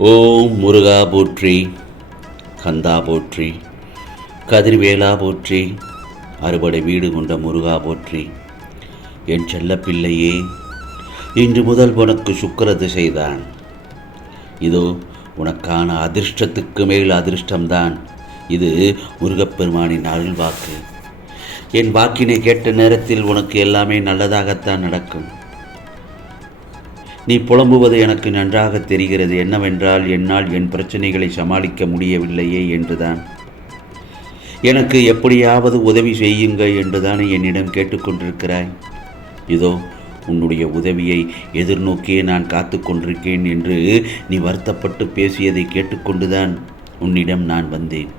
ஓம் முருகா போற்றி கந்தா போற்றி கதிர்வேலா போற்றி அறுபடை வீடு கொண்ட முருகா போற்றி என் செல்லப்பிள்ளையே இன்று முதல் உனக்கு சுக்கர திசைதான். இதோ உனக்கான அதிர்ஷ்டத்துக்கு மேல் அதிர்ஷ்டம்தான். இது முருகப்பெருமானின் அருள் வாக்கு என் வாக்கினை கேட்ட நேரத்தில் உனக்கு எல்லாமே நல்லதாகத்தான் நடக்கும். நீ புலம்புவது எனக்கு நன்றாக தெரிகிறது. என்னவென்றால் என்னால் என் பிரச்சனைகளை சமாளிக்க முடியவில்லையே என்றுதான். எனக்கு எப்படியாவது உதவி செய்யுங்கள் என்றுதானே என்னிடம் கேட்டுக்கொண்டிருக்கிறாய். இதோ உன்னுடைய உதவியை எதிர்நோக்கியே நான் காத்து கொண்டிருக்கேன் என்று நீ வருத்தப்பட்டு பேசியதை கேட்டுக்கொண்டுதான் உன்னிடம் நான் வந்தேன்.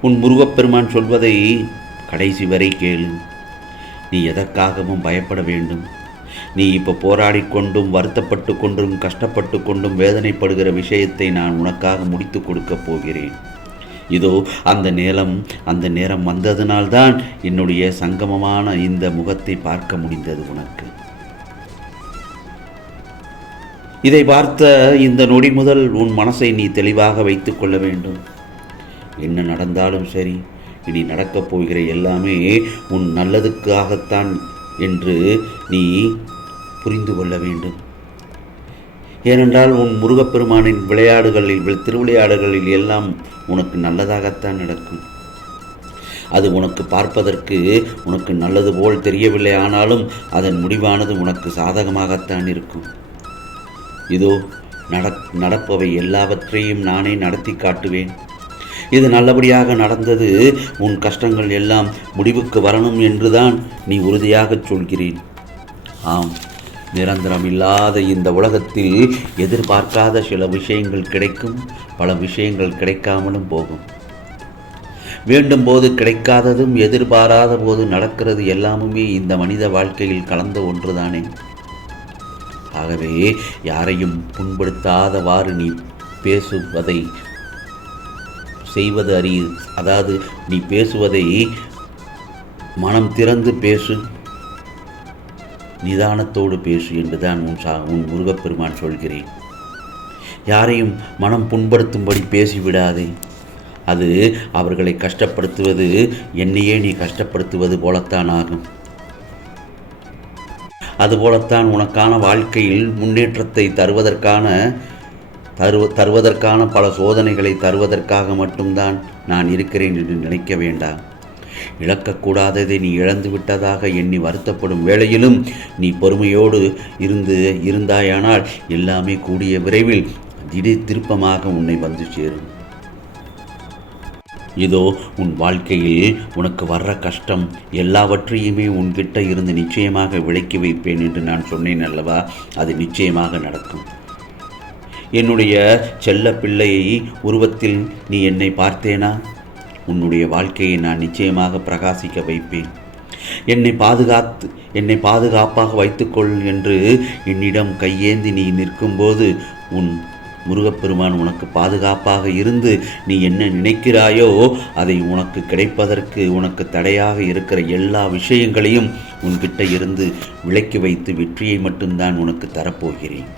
உன் முருகப்பெருமான் சொல்வதை கடைசி வரை கேளு. நீ எதற்காகவும் பயப்பட வேண்டும். நீ இப்போ போராடி கொண்டும் வருத்தப்பட்டு கொண்டும் கஷ்டப்பட்டு கொண்டும் வேதனைப்படுகிற விஷயத்தை நான் உனக்காக முடித்து கொடுக்கப் போகிறேன். இதோ அந்த நேரம் அந்த நேரம் வந்ததினால்தான் என்னுடைய சங்கமமான இந்த முகத்தை பார்க்க முடிந்தது உனக்கு. இதை பார்த்த இந்த நொடி முதல் உன் மனசை நீ தெளிவாக வைத்துக் கொள்ள வேண்டும். என்ன நடந்தாலும் சரி இனி நடக்கப் போகிற எல்லாமே உன் நல்லதுக்காகத்தான் என்று நீ புரிந்து கொள்ள வேண்டும். ஏனென்றால் உன் முருகப்பெருமானின் விளையாடுகளில் திருவிளையாடுகளில் எல்லாம் உனக்கு நல்லதாகத்தான் நடக்கும். அது உனக்கு பார்ப்பதற்கு உனக்கு நல்லது போல் தெரியவில்லை ஆனாலும் அதன் முடிவானது உனக்கு சாதகமாகத்தான் இருக்கும். இதோ நட நடப்பவை எல்லாவற்றையும் நானே நடத்தி காட்டுவேன். இது நல்லபடியாக நடந்தது உன் கஷ்டங்கள் எல்லாம் முடிவுக்கு வரணும் என்றுதான் நீ உறுதியாகச் சொல்கிறேன். ஆம். நிரந்தரம் இல்லாத இந்த உலகத்தில் எதிர்பார்க்காத சில விஷயங்கள் கிடைக்கும் பல விஷயங்கள் கிடைக்காமலும் போகும். வேண்டும் போது கிடைக்காததும் எதிர்பாராத போது நடக்கிறது எல்லாமுமே இந்த மனித வாழ்க்கையில் கலந்த ஒன்றுதானே? ஆகவே யாரையும் புண்படுத்தாதவாறு நீ பேசுவதை செய்வது அறி அதாவது நீ பேசுவதை மனம் திறந்து பேசு. நிதானத்தோடு பேசு என்றுதான் உன் சா உன் முருகப்பெருமான் சொல்கிறேன். யாரையும் மனம் புண்படுத்தும்படி பேசிவிடாதே. அது அவர்களை கஷ்டப்படுத்துவது என்னையே நீ கஷ்டப்படுத்துவது போலத்தான் ஆகும். அதுபோலத்தான் உனக்கான வாழ்க்கையில் முன்னேற்றத்தை தருவதற்கான தருவ தருவதற்கான பல சோதனைகளை தருவதற்காக மட்டும்தான் நான் இருக்கிறேன் என்று நினைக்க வேண்டாம். இழக்கக்கூடாததை நீ இழந்து விட்டதாக எண்ணி வருத்தப்படும் வேளையிலும் நீ பொறுமையோடு இருந்து இருந்தாயானால் எல்லாமே கூடிய விரைவில் திடீர் திருப்பமாக உன்னை வந்து சேரும். இதோ உன் வாழ்க்கையில் உனக்கு வர்ற கஷ்டம் எல்லாவற்றையுமே உன்கிட்ட இருந்து நிச்சயமாக விலக்கி வைப்பேன் என்று நான் சொன்னேன் அல்லவா? அது நிச்சயமாக நடக்கும். என்னுடைய செல்ல பிள்ளையை உருவத்தில் நீ என்னை பார்த்தேனா? உன்னுடைய வாழ்க்கையை நான் நிச்சயமாக பிரகாசிக்க வைப்பேன். என்னை பாதுகாத்து என்னை பாதுகாப்பாக வைத்துக்கொள் என்று என்னிடம் கையேந்தி நீ நிற்கும்போது உன் முருகப்பெருமான் உனக்கு பாதுகாப்பாக இருந்து நீ என்ன நினைக்கிறாயோ அதை உனக்கு கிடைப்பதற்கு உனக்கு தடையாக இருக்கிற எல்லா விஷயங்களையும் உன்கிட்ட இருந்து விலக்கி வைத்து வெற்றியை மட்டும்தான் உனக்கு தரப்போகிறேன்.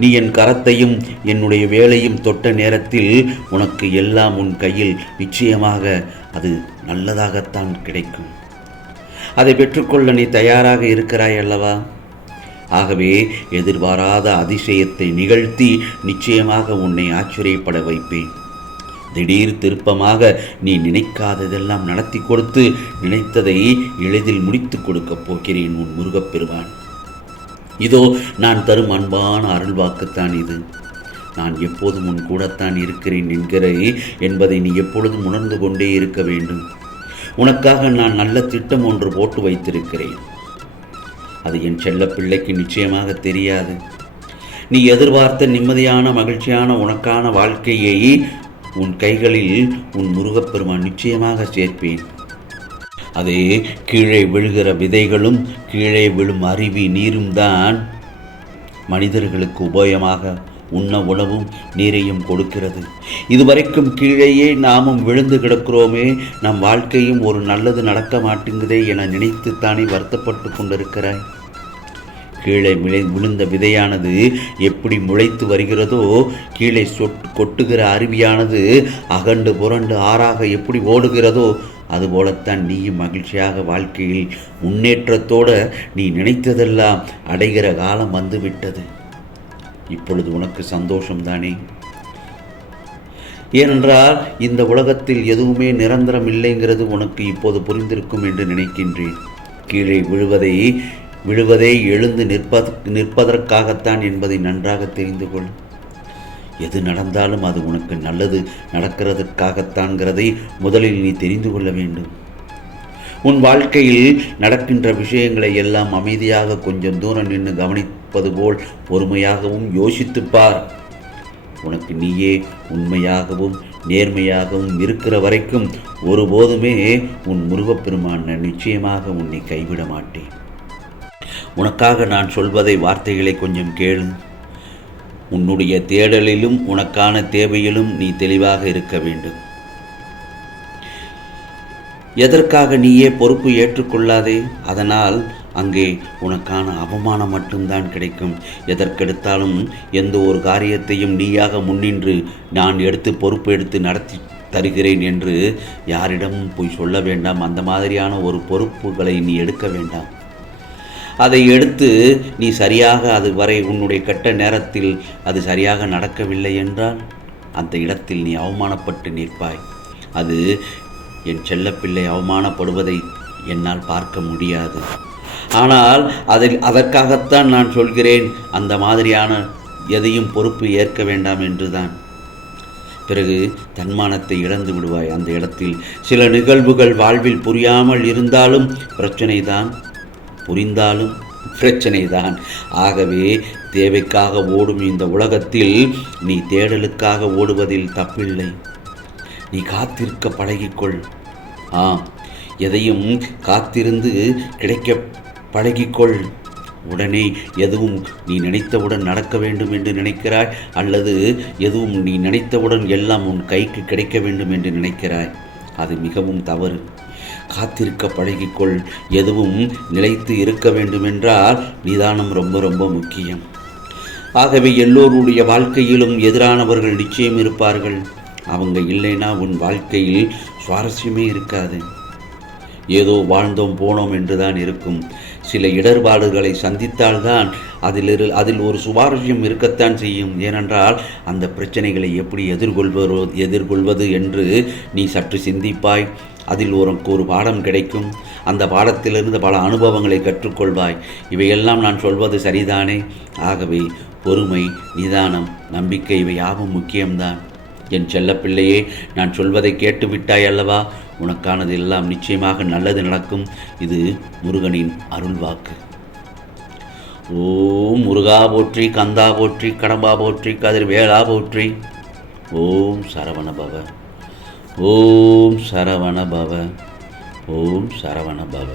நீ என் கரத்தையும் என்னுடைய வேலையும் தொட்ட நேரத்தில் உனக்கு எல்லாம் உன் கையில் நிச்சயமாக அது நல்லதாகத்தான் கிடைக்கும். அதை பெற்றுக்கொள்ள நீ தயாராக இருக்கிறாய் அல்லவா? ஆகவே எதிர்பாராத அதிசயத்தை நிகழ்த்தி நிச்சயமாக உன்னை ஆச்சரியப்பட வைப்பேன். திடீர் திருப்பமாக நீ நினைக்காததெல்லாம் நடத்தி கொடுத்து நினைத்ததை எளிதில் முடித்து கொடுக்கப் போகிறேன் உன் முருகப்பெருவான் இதோ நான் தரும் அன்பான அருள்வாக்குத்தான் இது. நான் எப்போதும் உன் கூடத்தான் இருக்கிறேன் என்கிற என்பதை நீ எப்பொழுதும் உணர்ந்து கொண்டே இருக்க வேண்டும். உனக்காக நான் நல்ல திட்டம் ஒன்று போட்டு வைத்திருக்கிறேன். அது என் செல்ல பிள்ளைக்கு நிச்சயமாக தெரியாது. நீ எதிர்பார்த்த நிம்மதியான மகிழ்ச்சியான உனக்கான வாழ்க்கையை உன் கைகளில் உன் முருகப்பெருமான் நிச்சயமாக சேர்ப்பேன். அதே கீழே விழுகிற விதைகளும் கீழே விழும் அருவி நீரும் தான் மனிதர்களுக்கு உபயமாக உண்ண உணவும் நீரையும் கொடுக்கிறது. இதுவரைக்கும் கீழேயே நாமும் விழுந்து கிடக்கிறோமே நம் வாழ்க்கையும் ஒரு நல்லது நடக்க மாட்டேங்குதே என நினைத்துத்தானே வருத்தப்பட்டு கொண்டிருக்கிறாய். கீழே விளை விழுந்த விதையானது எப்படி முளைத்து வருகிறதோ கீழே சொட் கொட்டுகிற அருவியானது அகண்டு புரண்டு ஆறாக எப்படி ஓடுகிறதோ அதுபோலத்தான் நீயும் மகிழ்ச்சியாக வாழ்க்கையில் முன்னேற்றத்தோடு நீ நினைத்ததெல்லாம் அடைகிற காலம் வந்துவிட்டது. இப்பொழுது உனக்கு சந்தோஷம்தானே? ஏனென்றால் இந்த உலகத்தில் எதுவுமே நிரந்தரம் இல்லைங்கிறது உனக்கு இப்போது புரிந்திருக்கும் என்று நினைக்கின்றேன். கீழே விழுவதை விழுவதை எழுந்து நிற்ப நிற்பதற்காகத்தான் என்பதை நன்றாக தெரிந்து கொள். எது நடந்தாலும் அது உனக்கு நல்லது நடக்கிறதுக்காகத்தான்கிறதை முதலில் நீ தெரிந்து கொள்ள வேண்டும். உன் வாழ்க்கையில் நடக்கின்ற விஷயங்களை எல்லாம் அமைதியாக கொஞ்சம் தூரம் நின்று கவனிப்பது போல் பொறுமையாகவும் யோசித்துப் பார். உனக்கு நீயே உண்மையாகவும் நேர்மையாகவும் இருக்கிற வரைக்கும் ஒருபோதுமே உன் முருகப்பெருமான் நிச்சயமாக உன்னை கைவிட மாட்டேன். உனக்காக நான் சொல்வதை வார்த்தைகளை கொஞ்சம் கேளு உன்னுடைய தேடலிலும் உனக்கான தேவையிலும் நீ தெளிவாக இருக்க வேண்டும். எதற்காக நீயே பொறுப்பு ஏற்றுக்கொள்ளாதே? அதனால் அங்கே உனக்கான அவமானம் மட்டும்தான் கிடைக்கும். எதற்கெடுத்தாலும் எந்த ஒரு காரியத்தையும் நீயாக முன்னின்று நான் எடுத்து பொறுப்பு எடுத்து நடத்தி தருகிறேன் என்று யாரிடமும் போய் சொல்ல வேண்டாம். அந்த மாதிரியான ஒரு பொறுப்புகளை நீ எடுக்க வேண்டாம். அதை எடுத்து நீ சரியாக அது வரை உன்னுடைய கட்ட நேரத்தில் அது சரியாக நடக்கவில்லை என்றால் அந்த இடத்தில் நீ அவமானப்பட்டு நிற்பாய். அது என் செல்லப்பிள்ளை அவமானப்படுவதை என்னால் பார்க்க முடியாது. ஆனால் அதில் அதற்காகத்தான் நான் சொல்கிறேன் அந்த மாதிரியான எதையும் பொறுப்பு ஏற்க வேண்டாம் என்றுதான். பிறகு தன்மானத்தை இழந்து விடுவாய் அந்த இடத்தில். சில நிகழ்வுகள் வாழ்வில் புரியாமல் இருந்தாலும் பிரச்சனை தான் புரிந்தாலும் பிரச்சனை தான் ஆகவே தேவைக்காக ஓடும் இந்த உலகத்தில் நீ தேடலுக்காக ஓடுவதில் தப்பில்லை. நீ காத்திருக்க பழகிக்கொள். ஆம் எதையும் காத்திருந்து கிடைக்க பழகிக்கொள். உடனே எதுவும் நீ நினைத்தவுடன் நடக்க வேண்டும் என்று நினைக்கிறாய் அல்லது எதுவும் நீ நினைத்தவுடன் எல்லாம் உன் கைக்கு கிடைக்க வேண்டும் என்று நினைக்கிறாய். அது மிகவும் தவறு. காத்திருக்க பழகிக்கொள். எதுவும் நிலைத்து இருக்க வேண்டுமென்றால் நிதானம் ரொம்ப ரொம்ப முக்கியம். ஆகவே எல்லோருடைய வாழ்க்கையிலும் எதிரானவர்கள் நிச்சயம் இருப்பார்கள். அவங்க இல்லைன்னா உன் வாழ்க்கையில் சுவாரஸ்யமே இருக்காது. ஏதோ வாழ்ந்தோம் போனோம் என்றுதான் இருக்கும். சில இடர்பாடுகளை சந்தித்தால்தான் அதிலிரு அதில் ஒரு சுவாரஸ்யம் இருக்கத்தான் செய்யும். ஏனென்றால் அந்த பிரச்சனைகளை எப்படி எதிர்கொள்வரோ எதிர்கொள்வது என்று நீ சற்று சிந்திப்பாய். அதில் உனக்கு ஒரு பாடம் கிடைக்கும். அந்த பாடத்திலிருந்து பல அனுபவங்களை கற்றுக்கொள்வாய். இவையெல்லாம் நான் சொல்வது சரிதானே? ஆகவே பொறுமை நிதானம் நம்பிக்கை இவை யாவும் முக்கியம்தான். என் செல்லப்பிள்ளையே நான் சொல்வதை கேட்டுவிட்டாய் அல்லவா? உனக்கானது எல்லாம் நிச்சயமாக நல்லது நடக்கும். இது முருகனின் அருள்வாக்கு. ஓம் முருகா போற்றி கந்தா போற்றி கடம்பா போற்றி கதிர் வேளா போற்றி. ஓம் சரவண பவ ஓம் சரவண பவ ஓம் சரவண பவ